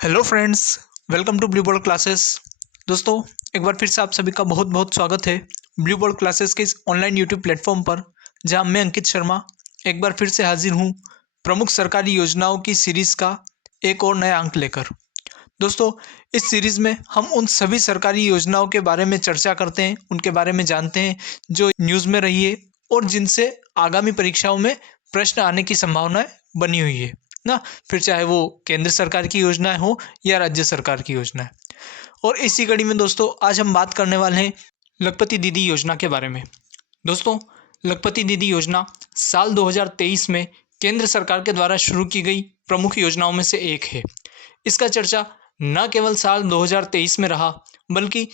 Hello friends, welcome to Blue Ball Classes. दोस्तों, एक बार फिर से आप सभी का बहुत बहुत स्वागत है ब्लू बॉल क्लासेस के इस ऑनलाइन यूट्यूब प्लेटफॉर्म पर, जहां मैं अंकित शर्मा एक बार फिर से हाजिर हूं प्रमुख सरकारी योजनाओं की सीरीज़ का एक और नया अंक लेकर। दोस्तों, इस सीरीज़ में हम उन सभी सरकारी योजनाओं के बारे में चर्चा करते हैं, उनके बारे में जानते हैं जो न्यूज़ में रही है और जिनसे आगामी परीक्षाओं में प्रश्न आने की संभावनाएं बनी हुई है ना। फिर चाहे वो केंद्र सरकार की योजनाएं हो या राज्य सरकार की योजनाएं। और इसी कड़ी में दोस्तों, आज हम बात करने वाले हैं लखपति दीदी योजना के बारे में। दोस्तों, लखपति दीदी योजना साल 2023 में केंद्र सरकार के द्वारा शुरू की गई प्रमुख योजनाओं में से एक है। इसका चर्चा न केवल साल 2023 में रहा, बल्कि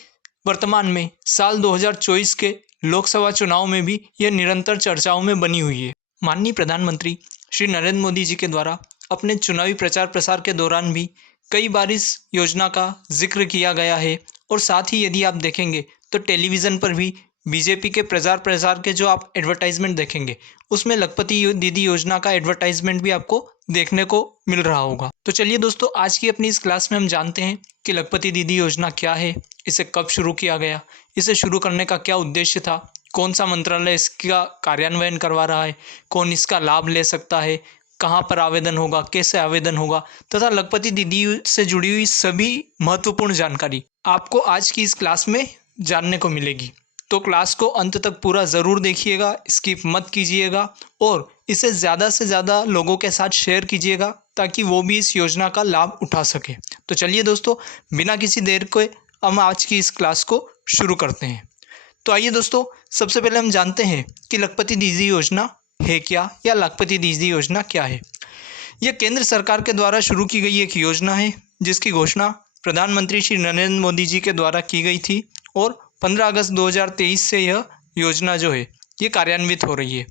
वर्तमान में साल 2024 के लोकसभा चुनाव में भी यह निरंतर चर्चाओं में बनी हुई है। माननीय प्रधानमंत्री श्री नरेंद्र मोदी जी के द्वारा अपने चुनावी प्रचार प्रसार के दौरान भी कई बार इस योजना का जिक्र किया गया है। और साथ ही यदि आप देखेंगे तो टेलीविज़न पर भी बीजेपी के प्रचार प्रसार के जो आप एडवर्टाइजमेंट देखेंगे, उसमें लखपति दीदी योजना का एडवर्टाइजमेंट भी आपको देखने को मिल रहा होगा। तो चलिए दोस्तों, आज की अपनी इस क्लास में हम जानते हैं कि लखपति दीदी योजना क्या है, इसे कब शुरू किया गया, इसे शुरू करने का क्या उद्देश्य था, कौन सा मंत्रालय इसका कार्यान्वयन करवा रहा है, कौन इसका लाभ ले सकता है, कहाँ पर आवेदन होगा, कैसे आवेदन होगा, तथा लखपति दीदी से जुड़ी हुई सभी महत्वपूर्ण जानकारी आपको आज की इस क्लास में जानने को मिलेगी। तो क्लास को अंत तक पूरा ज़रूर देखिएगा, स्किप मत कीजिएगा और इसे ज़्यादा से ज़्यादा लोगों के साथ शेयर कीजिएगा ताकि वो भी इस योजना का लाभ उठा सके। तो चलिए दोस्तों, बिना किसी देर के हम आज की इस क्लास को शुरू करते हैं। तो आइए दोस्तों, सबसे पहले हम जानते हैं कि लखपति दीदी योजना है क्या, या लखपति दीदी योजना क्या है। यह केंद्र सरकार के द्वारा शुरू की गई एक योजना है जिसकी घोषणा प्रधानमंत्री श्री नरेंद्र मोदी जी के द्वारा की गई थी और 15 अगस्त 2023 से यह योजना जो है ये कार्यान्वित हो रही है।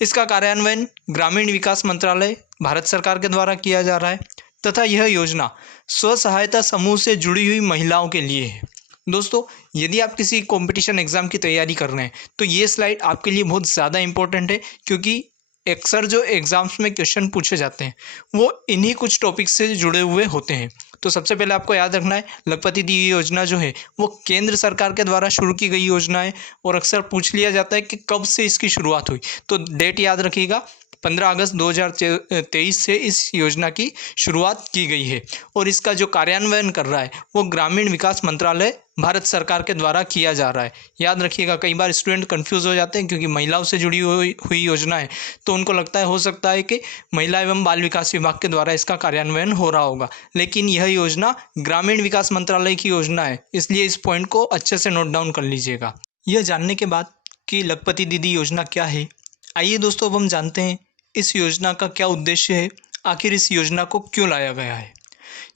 इसका कार्यान्वयन ग्रामीण विकास मंत्रालय भारत सरकार के द्वारा किया जा रहा है तथा यह योजना स्व सहायता समूह से जुड़ी हुई महिलाओं के लिए है। दोस्तों, यदि आप किसी कंपटीशन एग्ज़ाम की तैयारी कर रहे हैं तो ये स्लाइड आपके लिए बहुत ज़्यादा इंपॉर्टेंट है, क्योंकि अक्सर जो एग्ज़ाम्स में क्वेश्चन पूछे जाते हैं वो इन्हीं कुछ टॉपिक्स से जुड़े हुए होते हैं। तो सबसे पहले आपको याद रखना है, लखपति दीदी योजना जो है वो केंद्र सरकार के द्वारा शुरू की गई योजना है और अक्सर पूछ लिया जाता है कि कब से इसकी शुरुआत हुई। तो डेट याद रखिएगा, 15 अगस्त 2023 से इस योजना की शुरुआत की गई है और इसका जो कार्यान्वयन कर रहा है वो ग्रामीण विकास मंत्रालय भारत सरकार के द्वारा किया जा रहा है। याद रखिएगा, कई बार स्टूडेंट कंफ्यूज हो जाते हैं क्योंकि महिलाओं से जुड़ी हुई योजना है, तो उनको लगता है हो सकता है कि महिला एवं बाल विकास विभाग के द्वारा इसका कार्यान्वयन हो रहा होगा, लेकिन यह योजना ग्रामीण विकास मंत्रालय की योजना है, इसलिए इस पॉइंट को अच्छे से नोट डाउन कर लीजिएगा। यह जानने के बाद कि लखपति दीदी योजना क्या है, आइए दोस्तों अब हम जानते हैं इस योजना का क्या उद्देश्य है, आखिर इस योजना को क्यों लाया गया है।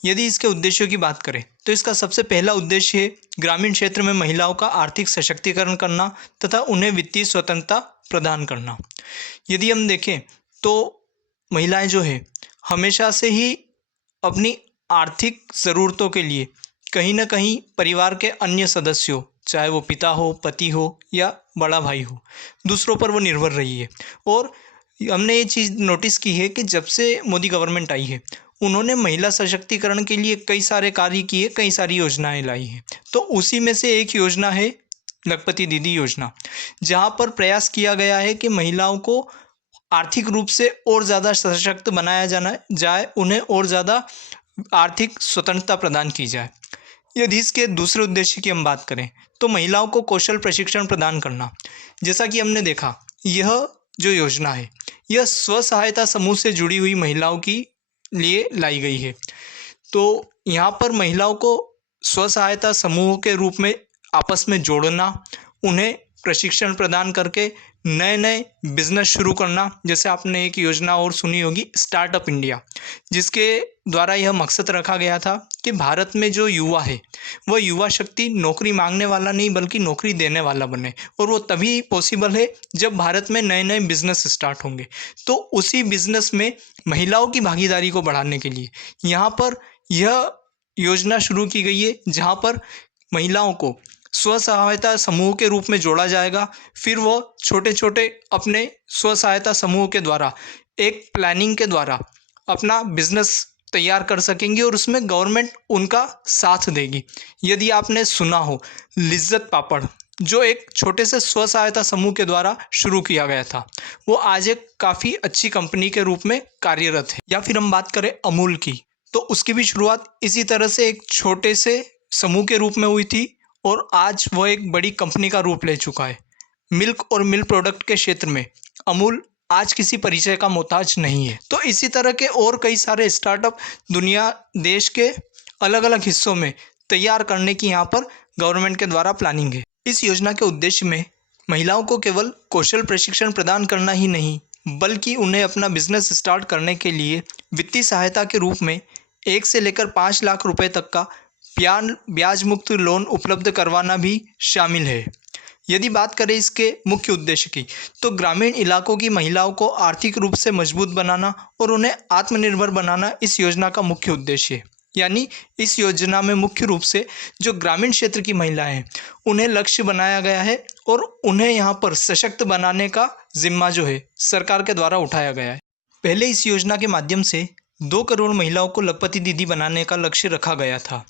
यदि इसके उद्देश्यों की बात करें तो इसका सबसे पहला उद्देश्य है ग्रामीण क्षेत्र में महिलाओं का आर्थिक सशक्तिकरण करना तथा उन्हें वित्तीय स्वतंत्रता प्रदान करना। यदि हम देखें तो महिलाएं जो है हमेशा से ही अपनी आर्थिक ज़रूरतों के लिए कहीं ना कहीं परिवार के अन्य सदस्यों, चाहे वो पिता हो, पति हो या बड़ा भाई हो, दूसरों पर वो निर्भर रही है। और हमने ये चीज़ नोटिस की है कि जब से मोदी गवर्नमेंट आई है उन्होंने महिला सशक्तिकरण के लिए कई सारे कार्य किए, कई सारी योजनाएं लाई हैं। तो उसी में से एक योजना है लखपति दीदी योजना, जहां पर प्रयास किया गया है कि महिलाओं को आर्थिक रूप से और ज़्यादा सशक्त बनाया जाए, उन्हें और ज़्यादा आर्थिक स्वतंत्रता प्रदान की जाए। यदि इसके दूसरे उद्देश्य की हम बात करें तो महिलाओं को कौशल प्रशिक्षण प्रदान करना। जैसा कि हमने देखा, यह जो योजना है यह स्व सहायता समूह से जुड़ी हुई महिलाओं की लिए लाई गई है। तो यहाँ पर महिलाओं को स्व सहायता समूह के रूप में आपस में जोड़ना, उन्हें प्रशिक्षण प्रदान करके नए नए बिजनेस शुरू करना। जैसे आपने एक योजना और सुनी होगी, स्टार्टअप इंडिया, जिसके द्वारा यह मकसद रखा गया था कि भारत में जो युवा है वह युवा शक्ति नौकरी मांगने वाला नहीं बल्कि नौकरी देने वाला बने, और वो तभी पॉसिबल है जब भारत में नए नए बिजनेस स्टार्ट होंगे। तो उसी बिजनेस में महिलाओं की भागीदारी को बढ़ाने के लिए यहाँ पर यह योजना शुरू की गई है, जहाँ पर महिलाओं को स्व सहायता समूह के रूप में जोड़ा जाएगा। फिर वो छोटे छोटे अपने स्व सहायता समूह के द्वारा एक प्लानिंग के द्वारा अपना बिजनेस तैयार कर सकेंगी और उसमें गवर्नमेंट उनका साथ देगी। यदि आपने सुना हो लिज्जत पापड़, जो एक छोटे से स्व सहायता समूह के द्वारा शुरू किया गया था, वो आज एक काफ़ी अच्छी कंपनी के रूप में कार्यरत है। या फिर हम बात करें अमूल की, तो उसकी भी शुरुआत इसी तरह से एक छोटे से समूह के रूप में हुई थी और आज वह एक बड़ी कंपनी का रूप ले चुका है। मिल्क और मिल्क प्रोडक्ट के क्षेत्र में अमूल आज किसी परिचय का मोहताज नहीं है। तो इसी तरह के और कई सारे स्टार्टअप दुनिया देश के अलग अलग हिस्सों में तैयार करने की यहाँ पर गवर्नमेंट के द्वारा प्लानिंग है। इस योजना के उद्देश्य में महिलाओं को केवल कौशल प्रशिक्षण प्रदान करना ही नहीं, बल्कि उन्हें अपना बिजनेस स्टार्ट करने के लिए वित्तीय सहायता के रूप में 1 से लेकर 5 लाख रुपए तक का ब्याज मुक्त लोन उपलब्ध करवाना भी शामिल है। यदि बात करें इसके मुख्य उद्देश्य की, तो ग्रामीण इलाकों की महिलाओं को आर्थिक रूप से मजबूत बनाना और उन्हें आत्मनिर्भर बनाना इस योजना का मुख्य उद्देश्य है। यानी इस योजना में मुख्य रूप से जो ग्रामीण क्षेत्र की महिलाएं हैं, उन्हें लक्ष्य बनाया गया है और उन्हें यहाँ पर सशक्त बनाने का जिम्मा जो है सरकार के द्वारा उठाया गया है। पहले इस योजना के माध्यम से 2 करोड़ महिलाओं को लखपति दीदी बनाने का लक्ष्य रखा गया था,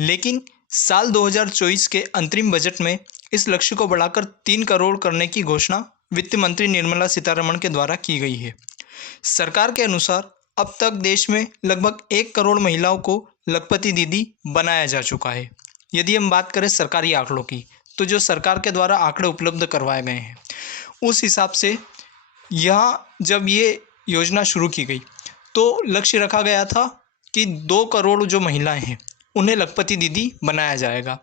लेकिन साल 2024 के अंतरिम बजट में इस लक्ष्य को बढ़ाकर 3 करोड़ करने की घोषणा वित्त मंत्री निर्मला सीतारमण के द्वारा की गई है। सरकार के अनुसार अब तक देश में लगभग 1 करोड़ महिलाओं को लखपति दीदी बनाया जा चुका है। यदि हम बात करें सरकारी आंकड़ों की, तो जो सरकार के द्वारा आंकड़े उपलब्ध करवाए गए हैं, उस हिसाब से यहाँ जब ये योजना शुरू की गई तो लक्ष्य रखा गया था कि 2 करोड़ जो महिलाएं हैं उन्हें लखपति दीदी बनाया जाएगा।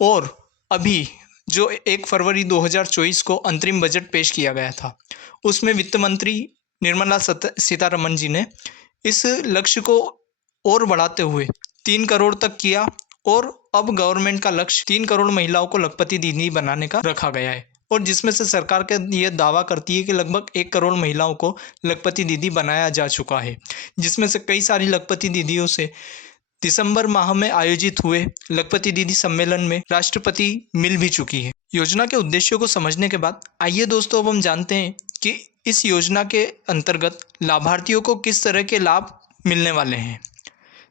और अभी जो 1 फरवरी 2024 को अंतरिम बजट पेश किया गया था, उसमें वित्त मंत्री निर्मला सीतारमण जी ने इस लक्ष्य को और बढ़ाते हुए 3 करोड़ तक किया और अब गवर्नमेंट का लक्ष्य 3 करोड़ महिलाओं को लखपति दीदी बनाने का रखा गया है। और जिसमें से सरकार के ये दावा करती है कि लगभग 1 करोड़ महिलाओं को लखपति दीदी बनाया जा चुका है, जिसमें से कई सारी लखपति दीदियों से दिसंबर माह में आयोजित हुए लखपति दीदी सम्मेलन में राष्ट्रपति मिल भी चुकी है। योजना के उद्देश्यों को समझने के बाद आइए दोस्तों अब हम जानते हैं कि इस योजना के अंतर्गत लाभार्थियों को किस तरह के लाभ मिलने वाले हैं।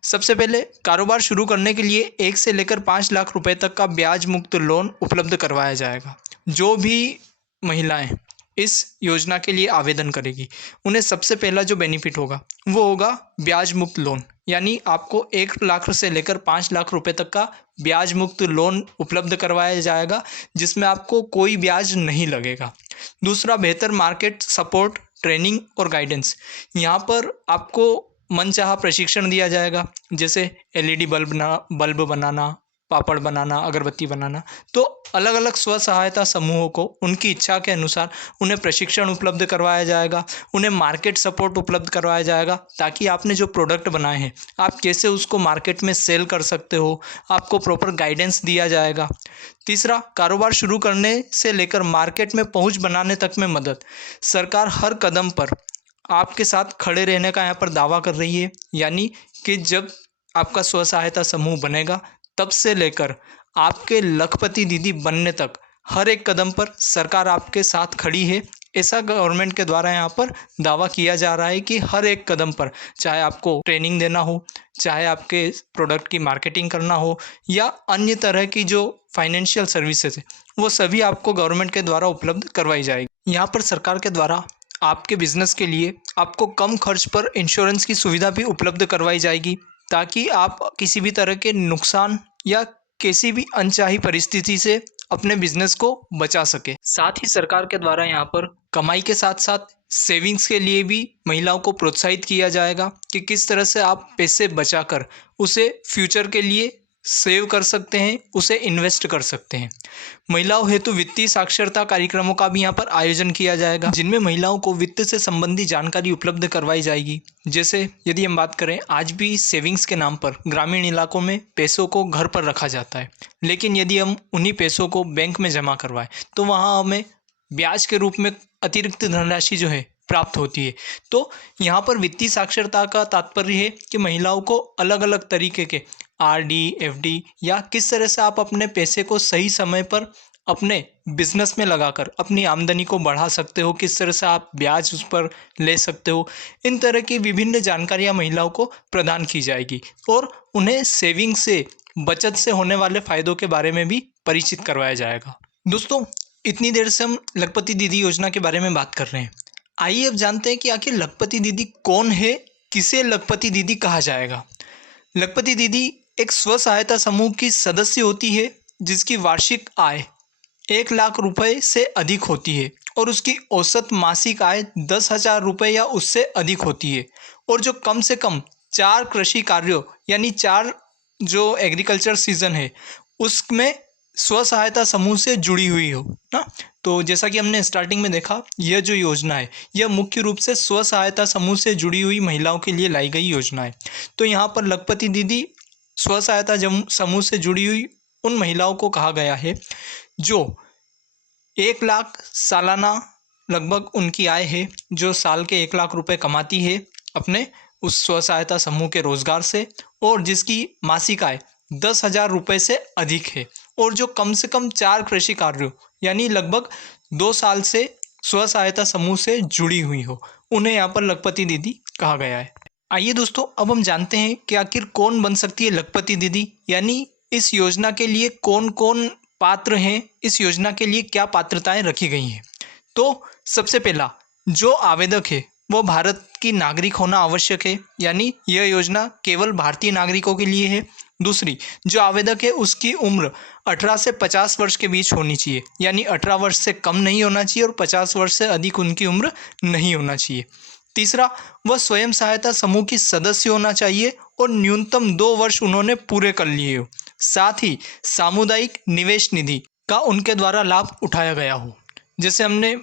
सबसे पहले कारोबार शुरू करने के लिए 1 से लेकर 5 लाख रुपए तक का ब्याज मुक्त लोन उपलब्ध करवाया जाएगा। जो भी महिलाएं इस योजना के लिए आवेदन करेगी, उन्हें सबसे पहला जो बेनिफिट होगा वो होगा ब्याज मुक्त लोन। यानी आपको 1 लाख से लेकर 5 लाख रुपए तक का ब्याज मुक्त लोन उपलब्ध करवाया जाएगा, जिसमें आपको कोई ब्याज नहीं लगेगा। दूसरा, बेहतर मार्केट सपोर्ट, ट्रेनिंग और गाइडेंस। यहाँ पर आपको मनचाहा प्रशिक्षण दिया जाएगा, जैसे LED बल्ब बनाना, पापड़ बनाना, अगरबत्ती बनाना। तो अलग अलग स्व सहायता समूहों को उनकी इच्छा के अनुसार उन्हें प्रशिक्षण उपलब्ध करवाया जाएगा, उन्हें मार्केट सपोर्ट उपलब्ध करवाया जाएगा, ताकि आपने जो प्रोडक्ट बनाए हैं आप कैसे उसको मार्केट में सेल कर सकते हो, आपको प्रॉपर गाइडेंस दिया जाएगा। तीसरा, कारोबार शुरू करने से लेकर मार्केट में पहुंच बनाने तक में मदद। सरकार हर कदम पर आपके साथ खड़े रहने का यहाँ पर दावा कर रही है। यानी कि जब आपका स्व सहायता समूह बनेगा तब से लेकर आपके लखपति दीदी बनने तक हर एक कदम पर सरकार आपके साथ खड़ी है। ऐसा गवर्नमेंट के द्वारा यहाँ पर दावा किया जा रहा है कि हर एक कदम पर, चाहे आपको ट्रेनिंग देना हो, चाहे आपके प्रोडक्ट की मार्केटिंग करना हो, या अन्य तरह की जो फाइनेंशियल सर्विसेज है, वो सभी आपको गवर्नमेंट के द्वारा उपलब्ध करवाई जाएगी। यहाँ पर सरकार के द्वारा आपके बिजनेस के लिए आपको कम खर्च पर इंश्योरेंस की सुविधा भी उपलब्ध करवाई जाएगी, ताकि आप किसी भी तरह के नुकसान या किसी भी अनचाही परिस्थिति से अपने बिजनेस को बचा सके। साथ ही सरकार के द्वारा यहाँ पर कमाई के साथ साथ सेविंग्स के लिए भी महिलाओं को प्रोत्साहित किया जाएगा कि किस तरह से आप पैसे बचाकर उसे फ्यूचर के लिए सेव कर सकते हैं, उसे इन्वेस्ट कर सकते हैं। महिलाओं हेतु वित्तीय साक्षरता कार्यक्रमों का भी यहाँ पर आयोजन किया जाएगा, जिनमें महिलाओं को वित्त से संबंधी जानकारी उपलब्ध करवाई जाएगी। जैसे यदि हम बात करें, आज भी सेविंग्स के नाम पर ग्रामीण इलाकों में पैसों को घर पर रखा जाता है, लेकिन यदि हम उन्हीं पैसों को बैंक में जमा करवाएं तो वहाँ हमें ब्याज के रूप में अतिरिक्त धनराशि जो है प्राप्त होती है। तो यहाँ पर वित्तीय साक्षरता का तात्पर्य है कि महिलाओं को अलग अलग तरीके के RD, FD या किस तरह से आप अपने पैसे को सही समय पर अपने बिजनेस में लगाकर अपनी आमदनी को बढ़ा सकते हो, किस तरह से आप ब्याज उस पर ले सकते हो, इन तरह की विभिन्न जानकारियां महिलाओं को प्रदान की जाएगी और उन्हें सेविंग से, बचत से होने वाले फायदों के बारे में भी परिचित करवाया जाएगा। दोस्तों, इतनी देर से हम लखपति दीदी योजना के बारे में बात कर रहे हैं। आइए अब जानते हैं कि आखिर लखपति दीदी कौन है, किसे लखपति दीदी कहा जाएगा। लखपति दीदी एक स्व सहायता समूह की सदस्य होती है जिसकी वार्षिक आय 1 लाख रुपए से अधिक होती है और उसकी औसत मासिक आय 10,000 रुपये या उससे अधिक होती है और जो कम से कम 4 कृषि कार्यों यानी 4 जो एग्रीकल्चर सीजन है उसमें स्व सहायता समूह से जुड़ी हुई हो ना। तो जैसा कि हमने स्टार्टिंग में देखा, यह जो योजना है यह मुख्य रूप से स्व सहायता समूह से जुड़ी हुई महिलाओं के लिए लाई गई योजना है। तो यहाँ पर लखपति दीदी स्व सहायता समूह से जुड़ी हुई उन महिलाओं को कहा गया है जो 1 लाख सालाना लगभग उनकी आय है, जो साल के 1 लाख रुपए कमाती है अपने उस स्व सहायता समूह के रोजगार से और जिसकी मासिक आय 10,000 रुपये से अधिक है और जो कम से कम 4 कृषि कार्यों यानी लगभग 2 साल से स्व सहायता समूह से जुड़ी हुई हो, उन्हें यहाँ पर लखपति दीदी कहा गया है। आइए दोस्तों, अब हम जानते हैं कि आखिर कौन बन सकती है लखपति दीदी, यानी इस योजना के लिए कौन कौन पात्र हैं, इस योजना के लिए क्या पात्रताएं रखी गई हैं। तो सबसे पहला जो आवेदक है वो भारत की नागरिक होना आवश्यक है, यानी यह योजना केवल भारतीय नागरिकों के लिए है। दूसरी, जो आवेदक है उसकी उम्र 18 से 50 वर्ष के बीच होनी चाहिए, यानी 18 वर्ष से कम नहीं होना चाहिए और 50 वर्ष से अधिक उनकी उम्र नहीं होना चाहिए। तीसरा, वह स्वयं सहायता समूह की सदस्य होना चाहिए और न्यूनतम 2 वर्ष उन्होंने पूरे कर लिए हो। साथ ही सामुदायिक निवेश निधि का उनके द्वारा लाभ उठाया गया हो। जैसे हमने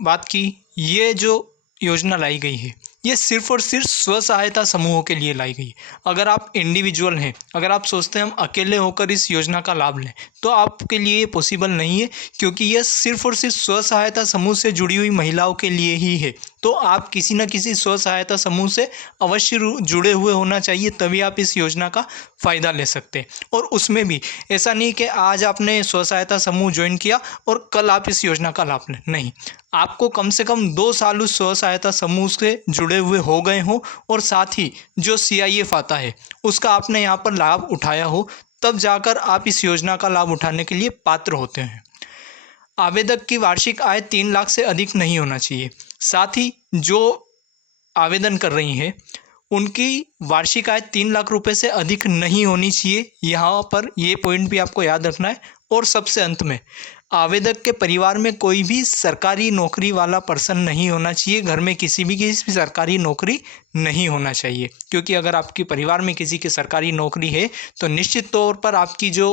बात की, ये जो योजना लाई गई है ये सिर्फ और सिर्फ स्व सहायता समूहों के लिए लाई गई है। अगर आप इंडिविजुअल हैं, अगर आप सोचते हैं हम अकेले होकर इस योजना का लाभ लें, तो आपके लिए ये पॉसिबल नहीं है, क्योंकि यह सिर्फ और सिर्फ स्व सहायता समूह से जुड़ी हुई महिलाओं के लिए ही है। तो आप किसी न किसी स्व सहायता समूह से अवश्य जुड़े हुए होना चाहिए, तभी आप इस योजना का फ़ायदा ले सकते हैं। और उसमें भी ऐसा नहीं कि आज आपने स्व सहायता समूह ज्वाइन किया और कल आप इस योजना का लाभ लें, नहीं, आपको कम से कम 2 साल उस स्व सहायता समूह से जुड़े हुए हो गए हो और साथ ही जो CIF आता है उसका आपने यहाँ पर लाभ उठाया हो, तब जाकर आप इस योजना का लाभ उठाने के लिए पात्र होते हैं। आवेदक की वार्षिक आय 3 लाख से अधिक नहीं होना चाहिए। साथ ही जो आवेदन कर रही हैं उनकी वार्षिक आय 3 लाख रुपए से अधिक नहीं होनी चाहिए, यहाँ पर ये पॉइंट भी आपको याद रखना है। और सबसे अंत में, आवेदक के परिवार में कोई भी सरकारी नौकरी वाला पर्सन नहीं होना चाहिए, घर में किसी भी सरकारी नौकरी नहीं होना चाहिए, क्योंकि अगर आपके परिवार में किसी की सरकारी नौकरी है तो निश्चित तौर पर आपकी जो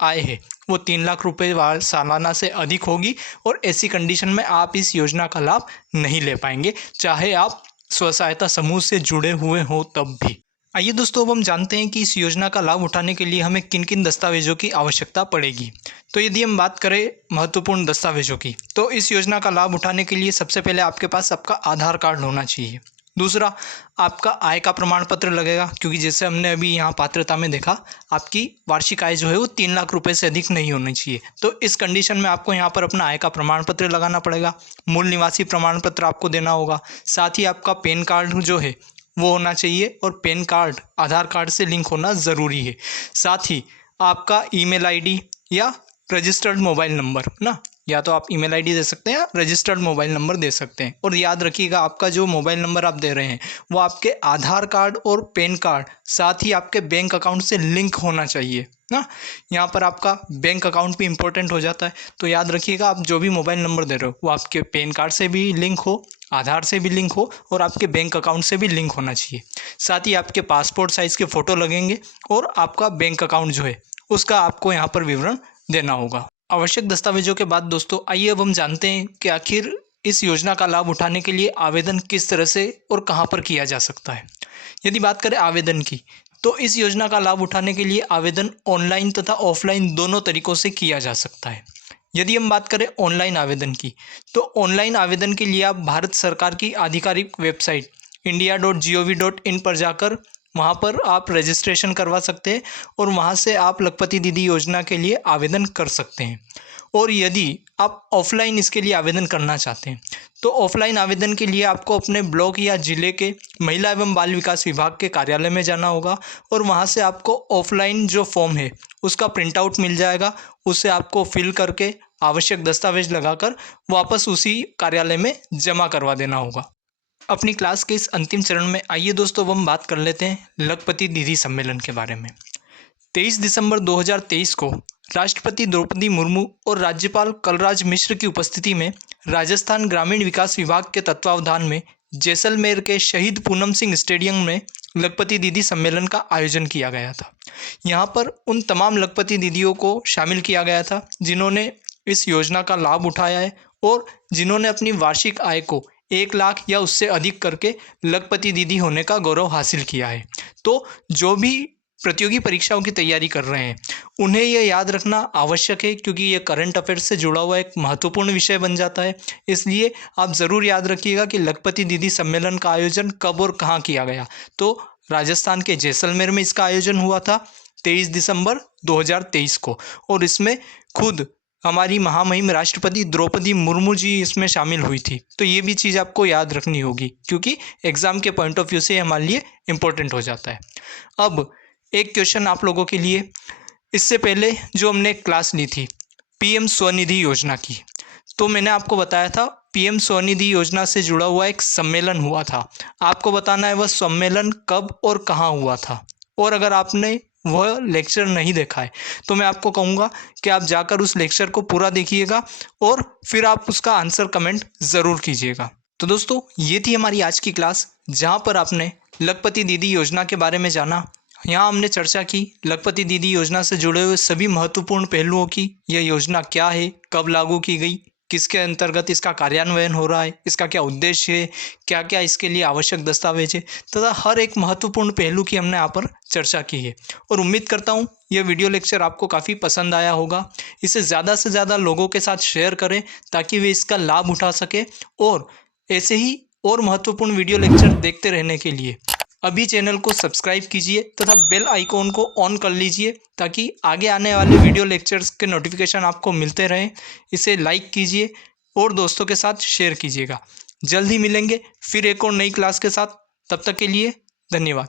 आय है वो 3 लाख रुपए सालाना से अधिक होगी और ऐसी कंडीशन में आप इस योजना का लाभ नहीं ले पाएंगे, चाहे आप स्व सहायता समूह से जुड़े हुए हो तब भी। आइए दोस्तों, अब हम जानते हैं कि इस योजना का लाभ उठाने के लिए हमें किन किन दस्तावेजों की आवश्यकता पड़ेगी। तो यदि हम बात करें महत्वपूर्ण दस्तावेजों की, तो इस योजना का लाभ उठाने के लिए सबसे पहले आपके पास आपका आधार कार्ड होना चाहिए। दूसरा, आपका आय का प्रमाण पत्र लगेगा, क्योंकि जैसे हमने अभी यहाँ पात्रता में देखा, आपकी वार्षिक आय जो है वो 3 लाख रुपए से अधिक नहीं होनी चाहिए। तो इस कंडीशन में आपको यहाँ पर अपना आय का प्रमाण पत्र लगाना पड़ेगा। मूल निवासी प्रमाण पत्र आपको देना होगा। साथ ही आपका पैन कार्ड जो है वो होना चाहिए और पैन कार्ड आधार कार्ड से लिंक होना ज़रूरी है। साथ ही आपका ईमेल आईडी या रजिस्टर्ड मोबाइल नंबर ना, या तो आप ईमेल आईडी दे सकते हैं या रजिस्टर्ड मोबाइल नंबर दे सकते हैं। और याद रखिएगा, आपका जो मोबाइल नंबर आप दे रहे हैं वो आपके आधार कार्ड और पैन कार्ड साथ ही आपके बैंक अकाउंट से लिंक होना चाहिए ना। यहाँ पर आपका बैंक अकाउंट भी इम्पोर्टेंट हो जाता है, तो याद रखिएगा आप जो भी मोबाइल नंबर दे रहे हो वो आपके पैन कार्ड से भी लिंक हो, आधार से भी लिंक हो और आपके बैंक अकाउंट से भी लिंक होना चाहिए। साथ ही आपके पासपोर्ट साइज़ के फ़ोटो लगेंगे और आपका बैंक अकाउंट जो है उसका आपको यहाँ पर विवरण देना होगा। आवश्यक दस्तावेजों के बाद दोस्तों, आइए अब हम जानते हैं कि आखिर इस योजना का लाभ उठाने के लिए आवेदन किस तरह से और कहाँ पर किया जा सकता है। यदि बात करें आवेदन की, तो इस योजना का लाभ उठाने के लिए आवेदन ऑनलाइन तथा ऑफलाइन दोनों तरीक़ों से किया जा सकता है। यदि हम बात करें ऑनलाइन आवेदन की, तो ऑनलाइन आवेदन के लिए आप भारत सरकार की आधिकारिक वेबसाइट india.gov.in पर जाकर वहाँ पर आप रजिस्ट्रेशन करवा सकते हैं और वहाँ से आप लखपति दीदी योजना के लिए आवेदन कर सकते हैं। और यदि आप ऑफलाइन इसके लिए आवेदन करना चाहते हैं तो ऑफलाइन आवेदन के लिए आपको अपने ब्लॉक या ज़िले के महिला एवं बाल विकास विभाग के कार्यालय में जाना होगा और वहाँ से आपको ऑफलाइन जो फॉर्म है उसका प्रिंट आउट मिल जाएगा। उसे आपको फिल करके आवश्यक दस्तावेज लगाकर वापस उसी कार्यालय में जमा करवा देना होगा। अपनी क्लास के इस अंतिम चरण में आइए दोस्तों अब हम बात कर लेते हैं लखपति दीदी सम्मेलन के बारे में। 23 दिसंबर 2023 को राष्ट्रपति द्रौपदी मुर्मू और राज्यपाल कलराज मिश्र की उपस्थिति में राजस्थान ग्रामीण विकास विभाग के तत्वावधान में जैसलमेर के शहीद पूनम सिंह स्टेडियम में लखपति दीदी सम्मेलन का आयोजन किया गया था। यहाँ पर उन तमाम लखपति दीदियों को शामिल किया गया था जिन्होंने इस योजना का लाभ उठाया है और जिन्होंने अपनी वार्षिक आय को 1 लाख या उससे अधिक करके लखपति दीदी होने का गौरव हासिल किया है। तो जो भी प्रतियोगी परीक्षाओं की तैयारी कर रहे हैं उन्हें यह याद रखना आवश्यक है, क्योंकि ये करंट अफेयर्स से जुड़ा हुआ एक महत्वपूर्ण विषय बन जाता है। इसलिए आप ज़रूर याद रखिएगा कि लखपति दीदी सम्मेलन का आयोजन कब और कहाँ किया गया। तो राजस्थान के जैसलमेर में इसका आयोजन हुआ था 23 दिसंबर 2023 को, और इसमें खुद हमारी महामहिम राष्ट्रपति द्रौपदी मुर्मू जी इसमें शामिल हुई थी। तो ये भी चीज़ आपको याद रखनी होगी, क्योंकि एग्ज़ाम के पॉइंट ऑफ व्यू से हमारे लिए इम्पोर्टेंट हो जाता है। अब एक क्वेश्चन आप लोगों के लिए, इससे पहले जो हमने क्लास ली थी पीएम स्वनिधि योजना की, तो मैंने आपको बताया था पीएम स्वनिधि योजना से जुड़ा हुआ एक सम्मेलन हुआ था। आपको बताना है वह सम्मेलन कब और कहाँ हुआ था। और अगर आपने वह लेक्चर नहीं देखा है तो मैं आपको कहूँगा कि आप जाकर उस लेक्चर को पूरा देखिएगा और फिर आप उसका आंसर कमेंट ज़रूर कीजिएगा। तो दोस्तों ये थी हमारी आज की क्लास, जहाँ पर आपने लखपति दीदी योजना के बारे में जाना। यहाँ हमने चर्चा की लखपति दीदी योजना से जुड़े हुए सभी महत्वपूर्ण पहलुओं की। यह योजना क्या है, कब लागू की गई, किसके अंतर्गत इसका कार्यान्वयन हो रहा है, इसका क्या उद्देश्य है, क्या क्या इसके लिए आवश्यक दस्तावेज है, तथा हर एक महत्वपूर्ण पहलू की हमने यहाँ पर चर्चा की है। और उम्मीद करता हूँ यह वीडियो लेक्चर आपको काफ़ी पसंद आया होगा। इसे ज़्यादा से ज़्यादा लोगों के साथ शेयर करें ताकि वे इसका लाभ उठा सके। और ऐसे ही और महत्वपूर्ण वीडियो लेक्चर देखते रहने के लिए अभी चैनल को सब्सक्राइब कीजिए तथा बेल आइकॉन को ऑन कर लीजिए ताकि आगे आने वाले वीडियो लेक्चर्स के नोटिफिकेशन आपको मिलते रहें। इसे लाइक कीजिए और दोस्तों के साथ शेयर कीजिएगा। जल्द ही मिलेंगे फिर एक और नई क्लास के साथ। तब तक के लिए धन्यवाद।